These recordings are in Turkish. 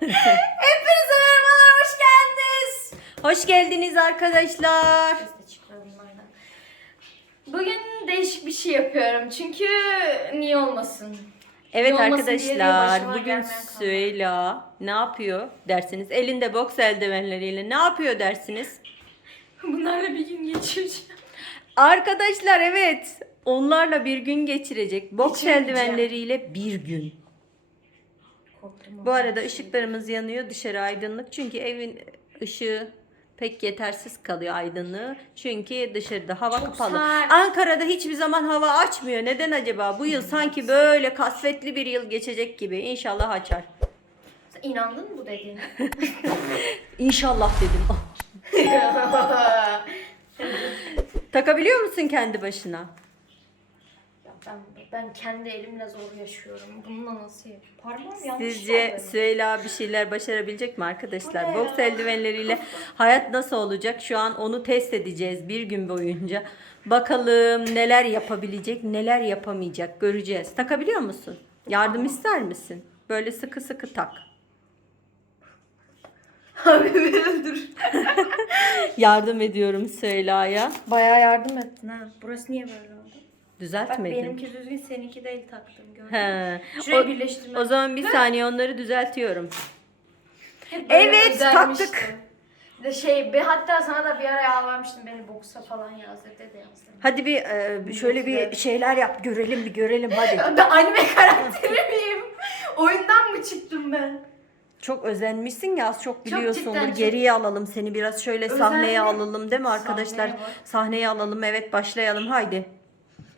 Hepinize merhabalar, hoş geldiniz. Hoş geldiniz arkadaşlar. Bugün değişik bir şey yapıyorum çünkü niye olmasın? Evet Olmasın diye diye arkadaşlar bugün gelmeyen kalmadı. Süheyla ne yapıyor dersiniz? Elinde boks eldivenleriyle ne yapıyor dersiniz? Bunlarla bir gün geçireceğim. Arkadaşlar evet onlarla bir gün geçirecek. Boks Geçirmeyeceğim. eldivenleriyle bir gün. Bu arada ışıklarımız yanıyor dışarı aydınlık çünkü evin ışığı pek yetersiz kalıyor aydınlığı. Çünkü dışarıda hava Çok kapalı. sert. Ankara'da hiçbir zaman hava açmıyor. Neden acaba? Bu yıl sanki böyle kasvetli bir yıl geçecek gibi. İnşallah açar. İnandın mı bu dediğine? İnşallah dedim. Takabiliyor musun kendi başına? Ben, ben kendi elimle zor yaşıyorum. Bununla nasıl yapayım? Parmağım yanlış Sizce benim. Süheyla bir şeyler başarabilecek mi arkadaşlar? Boks eldivenleriyle hayat nasıl olacak? Şu an onu test edeceğiz bir gün boyunca. Bakalım neler yapabilecek, neler yapamayacak göreceğiz. Takabiliyor musun? Yardım ister misin? Böyle sıkı sıkı tak. Abi beni öldür. Yardım ediyorum Süheyla'ya. Bayağı yardım ettin ha. Burası niye böyle oldu? Bak Düzeltmedin. benimki düzgün seninki değil taktım gördün mü? He. Şurayı birleştirme. o zaman bir saniye onları düzeltiyorum. Hep böyle Evet, taktık. Bir De şey bir hatta sana da bir ara yalvarmıştım beni boksa falan yazdır dedi yazdım. Hadi bir e, şöyle bir şeyler yap görelim bir görelim hadi. Ben anime karakteri miyim? Oyundan mı çıktım ben? Çok özenmişsin ya az çok biliyorsundur. cidden çok- Geriye alalım seni biraz şöyle sahneye Özendim. alalım değil mi arkadaşlar? Sahneye bak. Sahneye alalım evet başlayalım haydi.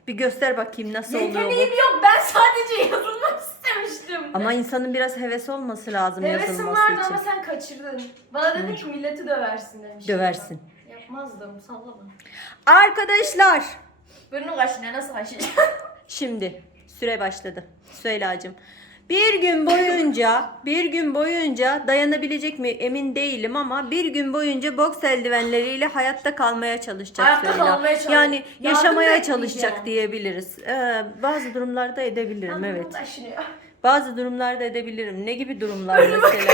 Bir göster bakayım nasıl oluyor Yeteneğim bu. yok ben sadece yazılmak istemiştim. Ama insanın biraz heves olması lazım Hevesim yazılması vardı için. ama sen kaçırdın. Bana dedin ki milleti döversin demiş. Döversin. Yapmazdım sallama. Arkadaşlar Burnum kaşınıyor nasıl kaşıyacağım? şimdi süre başladı. Süheyla'cığım. Bir gün boyunca, bir gün boyunca dayanabilecek mi emin değilim ama bir gün boyunca boks eldivenleriyle hayatta kalmaya çalışacak Hayatta kalmaya çalış- Yani Yardım yaşamaya çalışacak diyebiliriz. Ee, bazı durumlarda edebilirim evet. Bazı durumlarda edebilirim. Ne gibi durumlar mesela?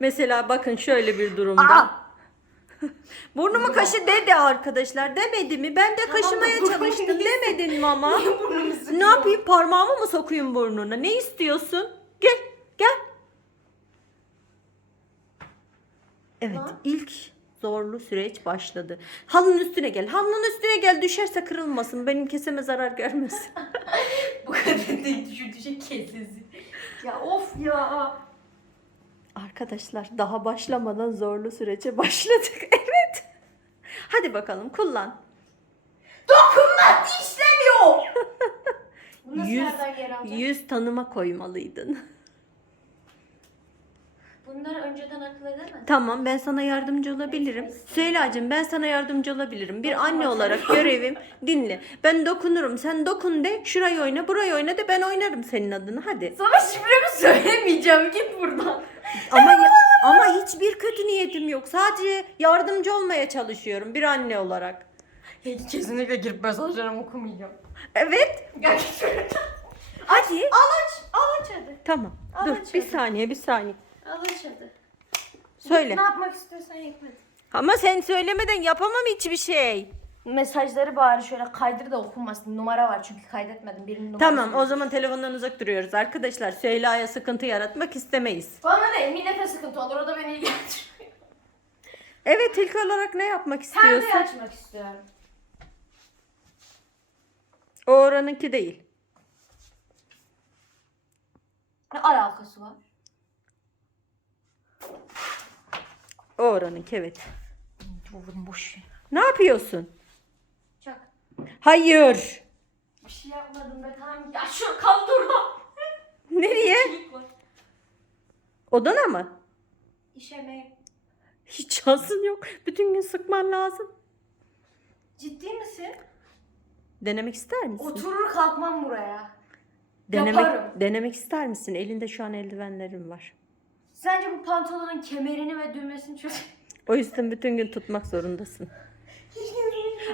Mesela bakın şöyle bir durumda. Aa! Burnumu kaşı dedi arkadaşlar. Demedi mi? Ben de Tamam da kaşımaya burnumu çalıştım. niye- Demedin mi ama? Niye burnumu sıkıyor? Ne yapayım? Parmağımı mı sokayım burnuna? Ne istiyorsun? Gel, gel. Evet, Lan. ilk zorlu süreç başladı. Halının üstüne gel. Halının üstüne gel. Düşerse kırılmasın. Benim keseme zarar görmesin. Bu kadar değil düşürecek kesesi. Ya of ya. Arkadaşlar daha başlamadan zorlu sürece başladık. Evet. Hadi bakalım kullan. Dokunmak. Bu nasıl Yüz, nereden yer alacak? yüz tanıma koymalıydın. Bunları önceden akıl edemez. Tamam ben sana yardımcı olabilirim. Süheyla'cığım ben sana yardımcı olabilirim. Bir anne olarak görevim dinle. Ben dokunurum sen dokun de şurayı oyna burayı oyna de ben oynarım senin adını hadi. Sana şifremi söylemeyeceğim git buradan. Ama ama hiçbir kötü niyetim yok. Sadece yardımcı olmaya çalışıyorum bir anne olarak. Hiç kesinlikle girip mesajlarımı okumayacağım. Evet. Hadi. Al aç. Al aç hadi. Tamam. Al Dur aç bir hadi. saniye bir saniye. Al aç hadi. Söyle. Ne yapmak istiyorsan yap hadi. Ama sen söylemeden yapamam hiçbir şey. Mesajları bari şöyle kaydır da okunmasın. Numara var çünkü kaydetmedim. Birinin numarası. Tamam o zaman telefondan uzak duruyoruz arkadaşlar. Süheyla'ya sıkıntı yaratmak istemeyiz. Bana ne? Millete sıkıntı olur. O da beni ilgilendirir. Evet ilk olarak ne yapmak Perdeyi istiyorsun? açmak istiyorum. O oranınki değil. Ne alakası var? O oranınki evet. Oğlum boş. Ne yapıyorsun? Hayır. Bir şey yapmadım be tamam. Ya şu kaldırma. Nereye? Çelik var. Odana mı? İşeme. Hiç şansın yok. Bütün gün sıkman lazım. Ciddi misin? Denemek ister misin? Oturur kalkmam buraya. denemek, yaparım. denemek ister misin? Elinde şu an eldivenlerim var. Sence bu pantolonun kemerini ve düğmesini çöz... O yüzden bütün gün tutmak zorundasın.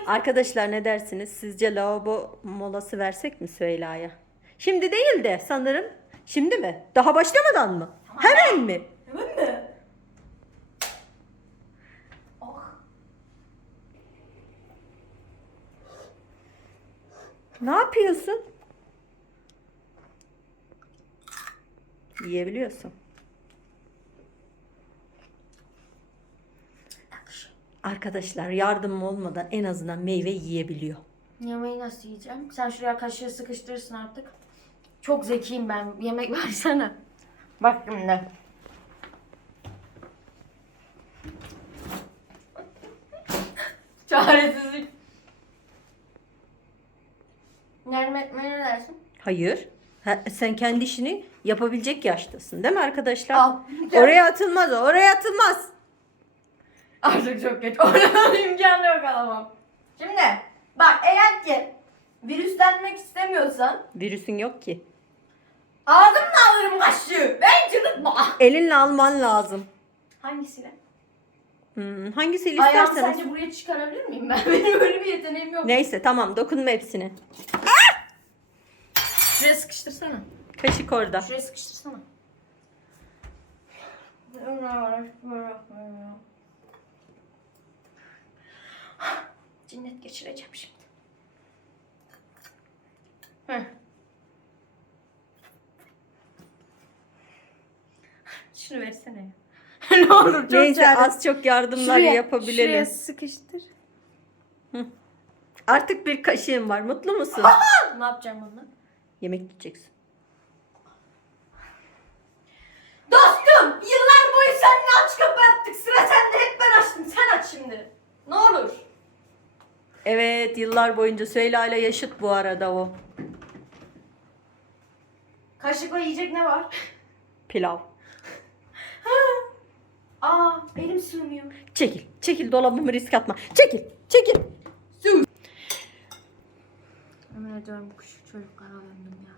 Arkadaşlar ne dersiniz? Sizce lavabo molası versek mi Süheyla'ya? Şimdi değil de sanırım Şimdi mi? Daha başlamadan mı? Hemen mi? Hemen mi? Oh. Ne yapıyorsun? Yiyebiliyorsun. Arkadaşlar yardım olmadan en azından meyve yiyebiliyor. Yemeği nasıl yiyeceğim? Sen şuraya kaşığı sıkıştırırsın artık. Çok zekiyim ben. Yemek versene. Bak şimdi. Çaresizlik. Yardım etmeye ne dersin? Hayır. Ha, sen kendi işini yapabilecek yaştasın değil mi arkadaşlar? Al. Oraya atılmaz o. Oraya atılmaz. Artık çok geç. Orada imkanı yok alamam. Şimdi bak eğer ki virüslenmek istemiyorsan Virüsün yok ki. ağzımla alırım kaşığı. Ben cıdıtma. Elinle alman lazım. Hangisiyle? Hmm, hangisiyle Ayağımı istersen. sence buraya çıkarabilir miyim ben? Benim öyle bir yeteneğim yok. Neyse tamam dokunma hepsine. Şuraya sıkıştırsana. Kaşık orada. Şuraya sıkıştırsana. Cinnet geçireceğim şimdi. Heh. Şunu versene. ne olur çok Neyse çare- az çok yardımlar Şuraya- yapabilelim. Şuraya sıkıştır. Artık bir kaşığın var. Mutlu musun? Ne yapacağım onunla? Yemek yiyeceksin. Dostum yıllar boyu seninle aç kapı yaptık. Sıra sende hep ben açtım. Sen aç şimdi. Ne olur. Evet yıllar boyunca Süheyla ile yaşıt bu arada o. Kaşıkla yiyecek ne var? Pilav. Aa elim sığmıyor. Çekil. Çekil dolabımı risk atma. Çekil. Çekil. Yemin ediyorum bu küçük çocuklara döndüm ya.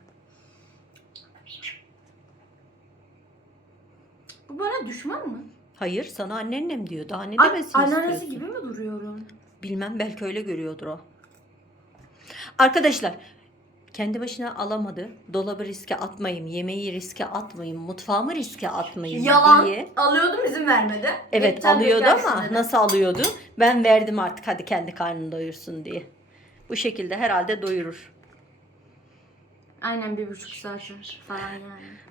Bu bana düşman mı? Hayır sana anneannem diyor. Daha ne A- demesini Anneannesi istiyorsun? gibi mi duruyorum? Bilmem belki öyle görüyordur o. Arkadaşlar kendi başına alamadı. Dolabı riske atmayayım, yemeği riske atmayayım, mutfağımı riske atmayayım Yalan. diye. Alıyordum izin vermedi. Evet Bekler alıyordu ama dedi. nasıl alıyordu? Ben verdim artık hadi kendi karnını doyursun diye. Bu şekilde herhalde doyurur. Aynen bir buçuk saat falan yani.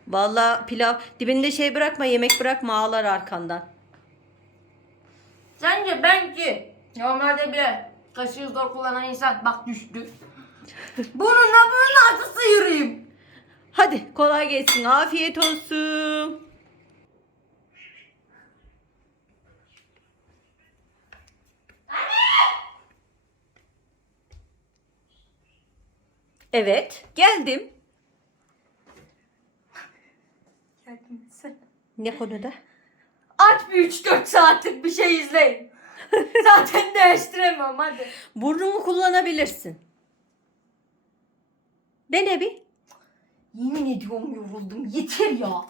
Vallahi pilav dibinde şey bırakma yemek bırakma ağlar arkandan. Sence ben ki normalde bile kaşığı zor kullanan insan bak düştü. Bununla bunun nasıl sıyırayım? Hadi kolay gelsin afiyet olsun. Evet geldim. Geldim sen. Ne konuda? Aç bir 3-4 saatlik bir şey izleyin. Zaten değiştiremem hadi. Burnumu kullanabilirsin. Dene bir. Yemin ediyorum yoruldum. Yeter ya.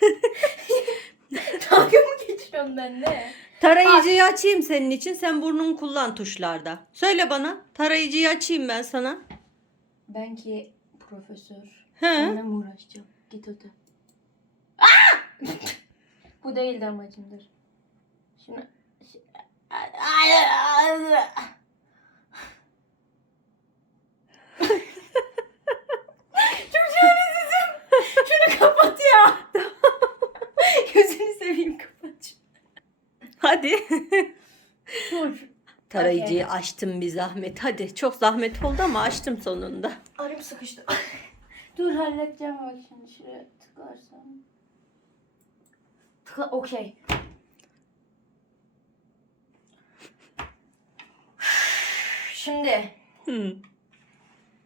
Dalga mı geçiyorsun benimle? Tarayıcıyı açayım senin için. Sen burnunu kullan tuşlarda. Söyle bana. Tarayıcıyı açayım ben sana. Ben ki profesör. He. Benimle mi uğraşacağım? Git öte. Aa! Bu değildi amacımdır. Şimdi... Çok çaresizim. Şunu kapat ya. Gözünü seveyim kapat. Hadi. Dur. Tarayıcıyı açtım bir zahmet. Hadi. Çok zahmet oldu ama açtım sonunda. Arım sıkıştı. Dur halledeceğim bak şimdi şuraya tıklarsam. Tıkla okey. Şimdi Hı.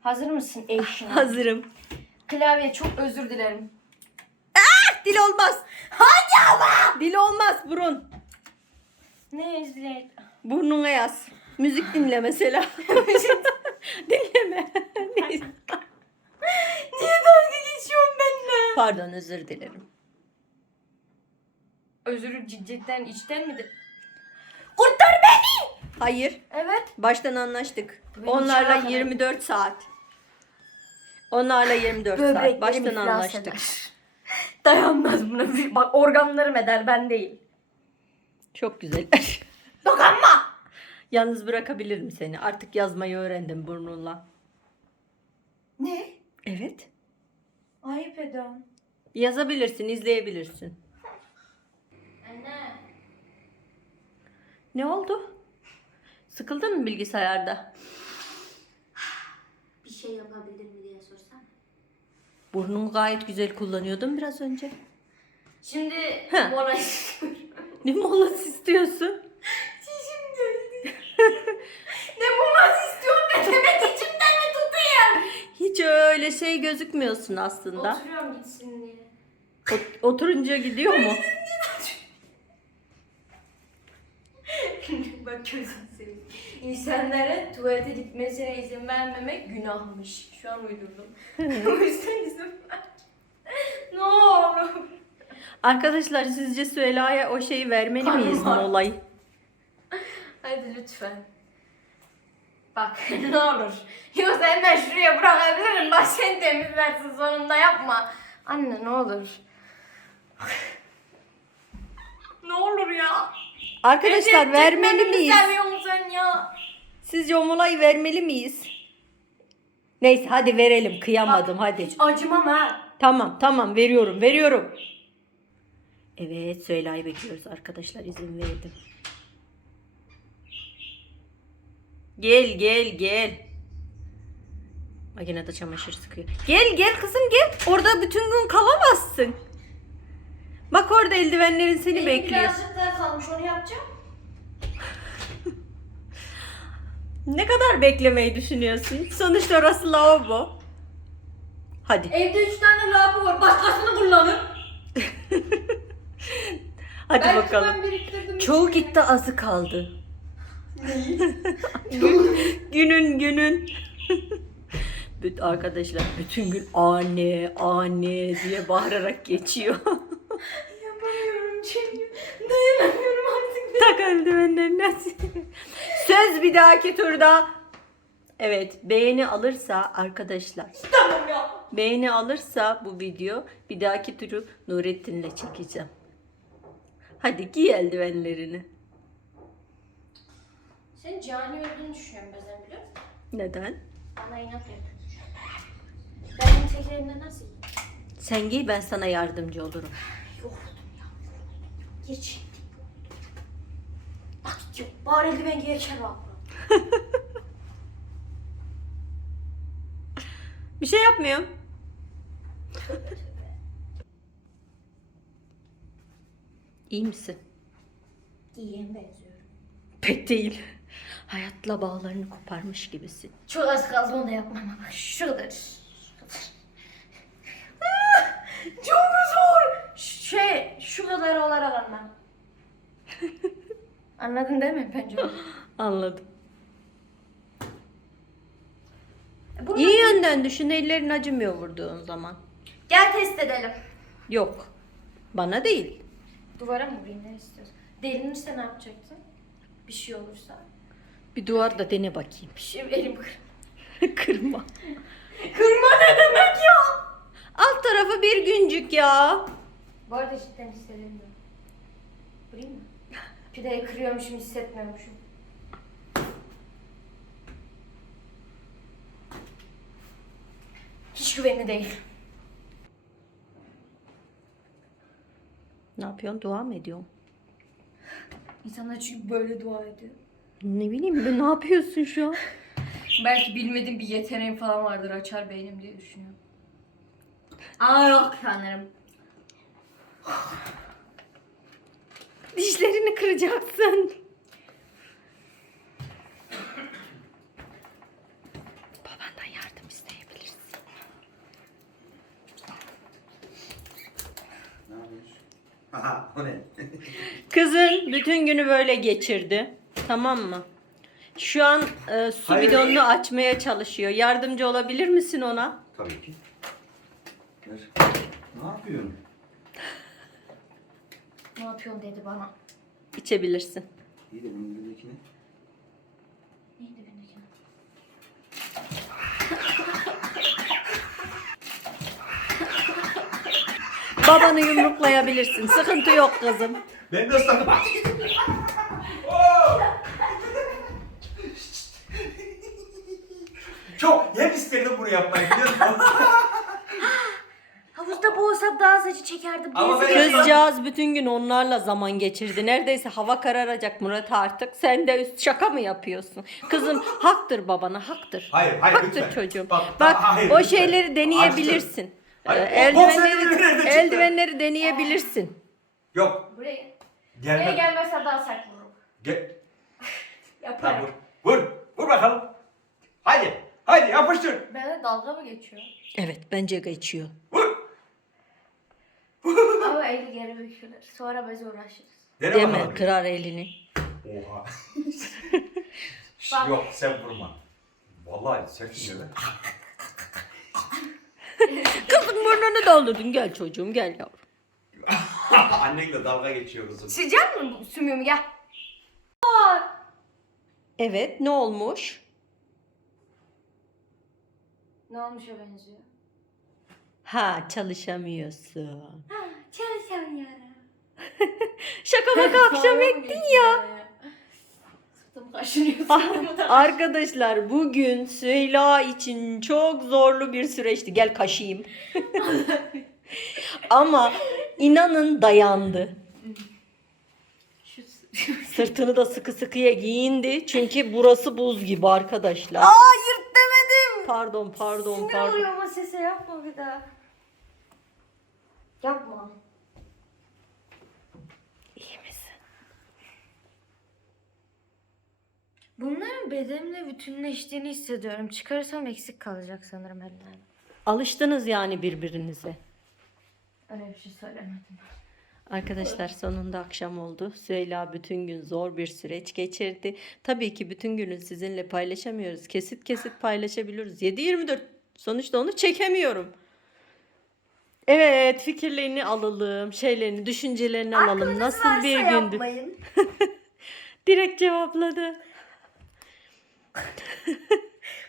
hazır mısın eşin? Hazırım. Klavye çok özür dilerim. Dil olmaz. Hadi ama. Dil olmaz burun. Ne izle? Burnuna yaz. Müzik dinle mesela. Dinleme. Neyse. Niye dalga geçiyorsun benimle? Pardon özür dilerim. Özürü cidden içten mi? de- Kurtar beni! Hayır. Evet. Baştan anlaştık. Beni Onlarla çağırmadın. 24 saat. Onlarla 24 saat. Baştan iflas anlaştık. eder. Dayanmaz buna. Bak organlarım eder ben değil. Çok güzel. Dokunma. Yalnız bırakabilirim seni. Artık yazmayı öğrendim burnunla. Ne? Evet. Ayıp ediyorum. Yazabilirsin, izleyebilirsin. Anne. Ne oldu? Sıkıldın mı bilgisayarda? Bir şey yapabilir mi diye sorsam. Burnunu gayet güzel kullanıyordun biraz önce. Şimdi Heh. mola istiyorum. Ne molası istiyorsun? Çişim geldi. ne bulması istiyorum ne demek içimden mi tutayım? Şey gözükmüyorsun aslında. Oturuyorum gitsin diye. Ot- oturunca gidiyor mu? Bak gözünü seveyim. İnsanların tuvalete gitmesine izin vermemek günahmış. Şu an uydurdum. o yüzden izin ver. ne olur. Arkadaşlar sizce Süheyla'ya o şeyi vermeli miyiz ağrıdı. molayı? Hadi lütfen. Bak ne olur. Yoksa hemen şuraya bırakabilirim. Bak sen temizlersin sonunda yapma. Anne ne olur. ne olur ya. Arkadaşlar Eziyet vermeli miyiz? Sen ya? Sizce o molayı vermeli miyiz? Neyse hadi verelim. Kıyamadım hadi. Hiç acımam ha. Tamam tamam veriyorum veriyorum. Evet Süheyla'yı bekliyoruz arkadaşlar izin verdim. Gel gel gel. Makinede çamaşır sıkıyor. Gel gel kızım gel. Orada bütün gün kalamazsın. Bak orada eldivenlerin seni Benim bekliyor. birazcık daha kalmış onu yapacağım. Ne kadar beklemeyi düşünüyorsun? Sonuçta orası lavabo. Hadi. Evde üç tane lavabo var. Başkasını kullanın. Hadi Belki bakalım. ben biriktirdim. Çoğu gitti azı kaldı. günün günün. Arkadaşlar bütün gün anne anne diye bağırarak geçiyor. Yapamıyorum çünkü. Dayanamıyorum artık. tak eldivenlerini. Söz bir dahaki turda. Evet beğeni alırsa arkadaşlar Tamam ya. beğeni alırsa bu video bir dahaki turu Nurettin'le çekeceğim. Hadi giy eldivenlerini. Sen cani olduğunu düşünüyorum bazen biliyor musun? Neden? Bana inat yapıyorsun. Benim tek elimde nasıl? Sen giy ben sana yardımcı olurum. Yoruldum ya. Geç. Bak yok. Bari eldiven giy geçer bak. Bir şey yapmıyorum. İyi misin? Giyen benziyorum. Pek değil. Hayatla bağlarını koparmış gibisin. Çok az kaldı onu da yapmam ama. Şudur. Ah, Çok zor. Şey, şu kadar olarak anlam. Anladın değil mi bence? Anladım. Bunu- İyi yönden düşün ellerin acımıyor vurduğun zaman. Gel test edelim. Yok. Bana değil. Duvara mı vurayım ne istiyorsun? Delinirse ne yapacaksın? Bir şey olursa. Bir duvarda dene bakayım. Bir şey elim kır. Kırma. Kırma ne demek ya? Alt tarafı bir güncük ya. Bu arada cidden hissedemiyorum. Vurayım mı? Pideyi kırıyormuşum hissetmiyormuşum. Hiç güvenli değil. Ne yapıyorsun? Dua mı ediyorsun? İnsanlar çünkü böyle dua ediyor. Ne bileyim ben ne yapıyorsun şu an? Belki bilmediğim bir yeteneğim falan vardır açar beynim diye düşünüyorum. Aa yok sanırım. Dişlerini kıracaksın. Babandan yardım isteyebilirsin. Ne yapıyorsun? Aha o ne? Kızın bütün günü böyle geçirdi. Tamam mı? Şu an e, su Hayır. bidonunu açmaya çalışıyor. Yardımcı olabilir misin ona? Tabii ki. Ver. Ne yapıyorsun? Ne yapıyorsun dedi bana. İçebilirsin. İyi de önündekini. Neydi bendeki? Babanı yumruklayabilirsin. Sıkıntı yok kızım. Ben de ıslandım. İstedim bunu yapmayı biliyor musun? Havuzda boğulsam daha acı çekerdim. Ama ben- Kızcağız bütün gün onlarla zaman geçirdi. Neredeyse hava kararacak Murat artık. Sen de üst şaka mı yapıyorsun? Kızım haktır babana haktır. Hayır, hayır, Haktır lütfen. çocuğum. Bak, Bak, hayır, o lütfen. şeyleri deneyebilirsin. Hayır, Ee, o- o senin eldivenleri, çıktı? eldivenleri deneyebilirsin. Yok. Buraya. Buraya Gelmem. gelmezse daha sert vururum. Gel. Yaparım. Tamam, dalga mı geçiyor? Evet bence geçiyor. Ama eli geri bükülür. Sonra biz uğraşırız. Dene Deme bakalım. kırar elini. Oha. Şş, Bak. Yok sen vurma. Vallahi sert yiyor lan. Kızım burnunu doldurdun. Gel çocuğum gel yavrum. Annenle dalga geçiyor kızım. Sıcak mı sümüğüm gel. Evet ne olmuş? Ne olmuş o benziyor? Ha çalışamıyorsun. Ha, çalışamıyorum. Şaka maka akşam ettin ya. Sırtım kaşınıyor. Ah, Arkadaşlar bugün Süheyla için çok zorlu bir süreçti. Gel kaşıyım. Ama inanın dayandı. Sırtını da sıkı sıkıya giyindi. Çünkü burası buz gibi arkadaşlar. Aa yırt. Pardon pardon Sinir pardon. oluyor ama sese yapma bir daha. Yapma. İyi misin? Bunların bedenimle bütünleştiğini hissediyorum. Çıkarırsam eksik kalacak sanırım eller. Alıştınız yani birbirinize. Öyle bir şey söylemedim. Arkadaşlar sonunda akşam oldu. Süheyla bütün gün zor bir süreç geçirdi. Tabii ki bütün günü sizinle paylaşamıyoruz. Kesit kesit paylaşabiliyoruz. 7-24 sonuçta onu çekemiyorum. Evet fikirlerini alalım. Şeylerini, düşüncelerini alalım. Nasıl bir gündü? Yapmayın. Direkt cevapladı.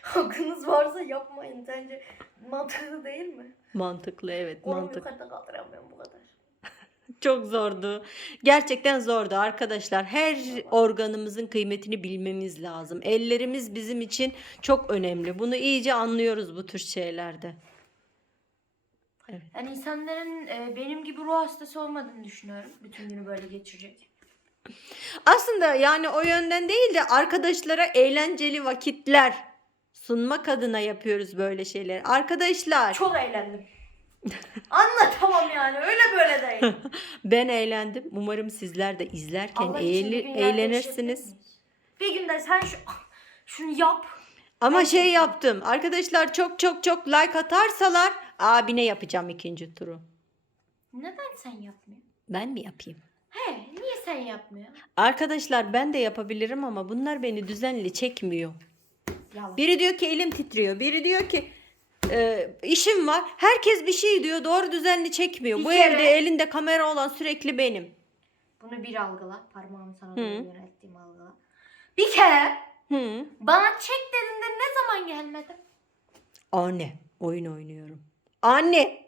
Hakkınız varsa yapmayın. Sence mantıklı değil mi? Mantıklı evet Onu mantıklı. yukarıda kaldıramıyorum bu kadar. Çok zordu. Gerçekten zordu arkadaşlar. Her organımızın kıymetini bilmemiz lazım. Ellerimiz bizim için çok önemli. Bunu iyice anlıyoruz bu tür şeylerde. Yani insanların e, benim gibi ruh hastası olmadığını düşünüyorum. Bütün günü böyle geçirecek. Aslında yani o yönden değil de arkadaşlara eğlenceli vakitler sunmak adına yapıyoruz böyle şeyler. Arkadaşlar Çok eğlendim. Anlatamam yani. Öyle böyle değil. ben eğlendim. Umarım sizler de izlerken Allah için bir eğli- gün yaşayabilir eğlenirsiniz. Bir günde sen şu şunu yap. Ama şey yaptım. Arkadaşlar çok çok çok like atarsalar abine yapacağım ikinci turu. Neden sen yapmıyorsun? Ben mi yapayım? He, niye sen yapmıyorsun? Arkadaşlar ben de yapabilirim ama bunlar beni düzenli çekmiyor. Yalan. Biri diyor ki elim titriyor. Biri diyor ki e, işim var. Herkes bir şey diyor. Doğru düzenli çekmiyor. Bir Bu kere- evde elinde kamera olan sürekli benim. Bunu bir algıla. Parmağımı sana Hı. doğru yönelttiğim algıla. Bir kere Hı. bana çek dediğinde ne zaman gelmedin? Anne oyun oynuyorum. Anne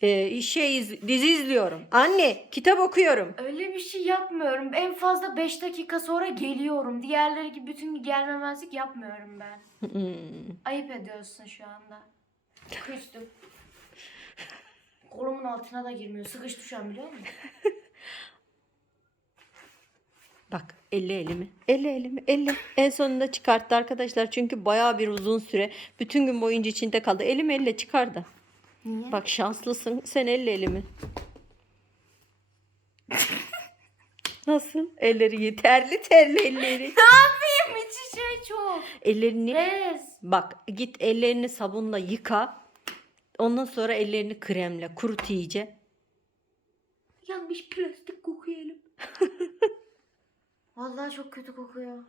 e, şey iz- dizi izliyorum. Anne kitap okuyorum. Öyle bir şey yapmıyorum. En fazla 5 dakika sonra geliyorum. Diğerleri gibi bütün gelmemezlik yapmıyorum ben. Hmm. Ayıp ediyorsun şu anda. Küstüm. Kolumun altına da girmiyor. Sıkıştı şu an biliyor musun? Bak elle elimi. Elle elimi. Elle. En sonunda çıkarttı arkadaşlar. Çünkü bayağı bir uzun süre bütün gün boyunca içinde kaldı. Elim elle çıkardı. Niye? Bak şanslısın. Sen elle elimi. Nasıl? Elleri yeterli terli elleri. Benim içi şey çok. Ellerini Bez. bak git ellerini sabunla yıka. Ondan sonra ellerini kremle kurut iyice. Yanmış plastik kokuyor elim. Vallahi çok kötü kokuyor.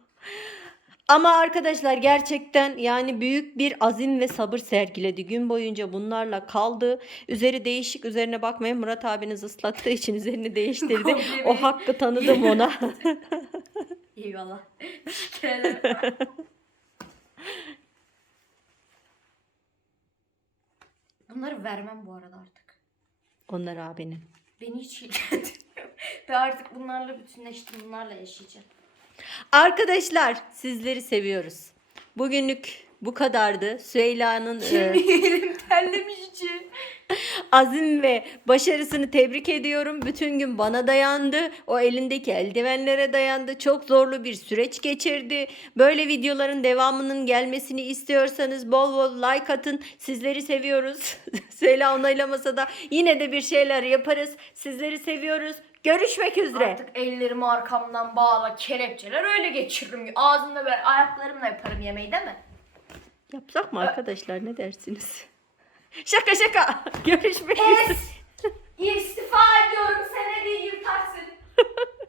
Ama arkadaşlar gerçekten yani büyük bir azim ve sabır sergiledi. Gün boyunca bunlarla kaldı. Üzeri değişik üzerine bakmayın. Murat abiniz ıslattığı için üzerini değiştirdi. O hakkı tanıdım ona. Eyvallah. Bunları vermem bu arada artık. Onlar abinin. Beni hiç ilgilendirmiyor. Ve artık bunlarla bütünleştim. Bunlarla yaşayacağım. Arkadaşlar sizleri seviyoruz. Bugünlük bu kadardı. Süheyla'nın e, Elim terlemiş içi. azim ve başarısını tebrik ediyorum. Bütün gün bana dayandı. O elindeki eldivenlere dayandı. Çok zorlu bir süreç geçirdi. Böyle videoların devamının gelmesini istiyorsanız bol bol like atın. Sizleri seviyoruz. Süheyla onaylamasa da yine de bir şeyler yaparız. Sizleri seviyoruz. Görüşmek üzere. Artık ellerimi arkamdan bağla kelepçeler öyle geçiririm. Ağzımda böyle ayaklarımla yaparım yemeği değil mi? Yapsak mı arkadaşlar ne dersiniz? Şaka şaka. Görüşmek üzere. Es, istifa ediyorum seneye yırtarsın.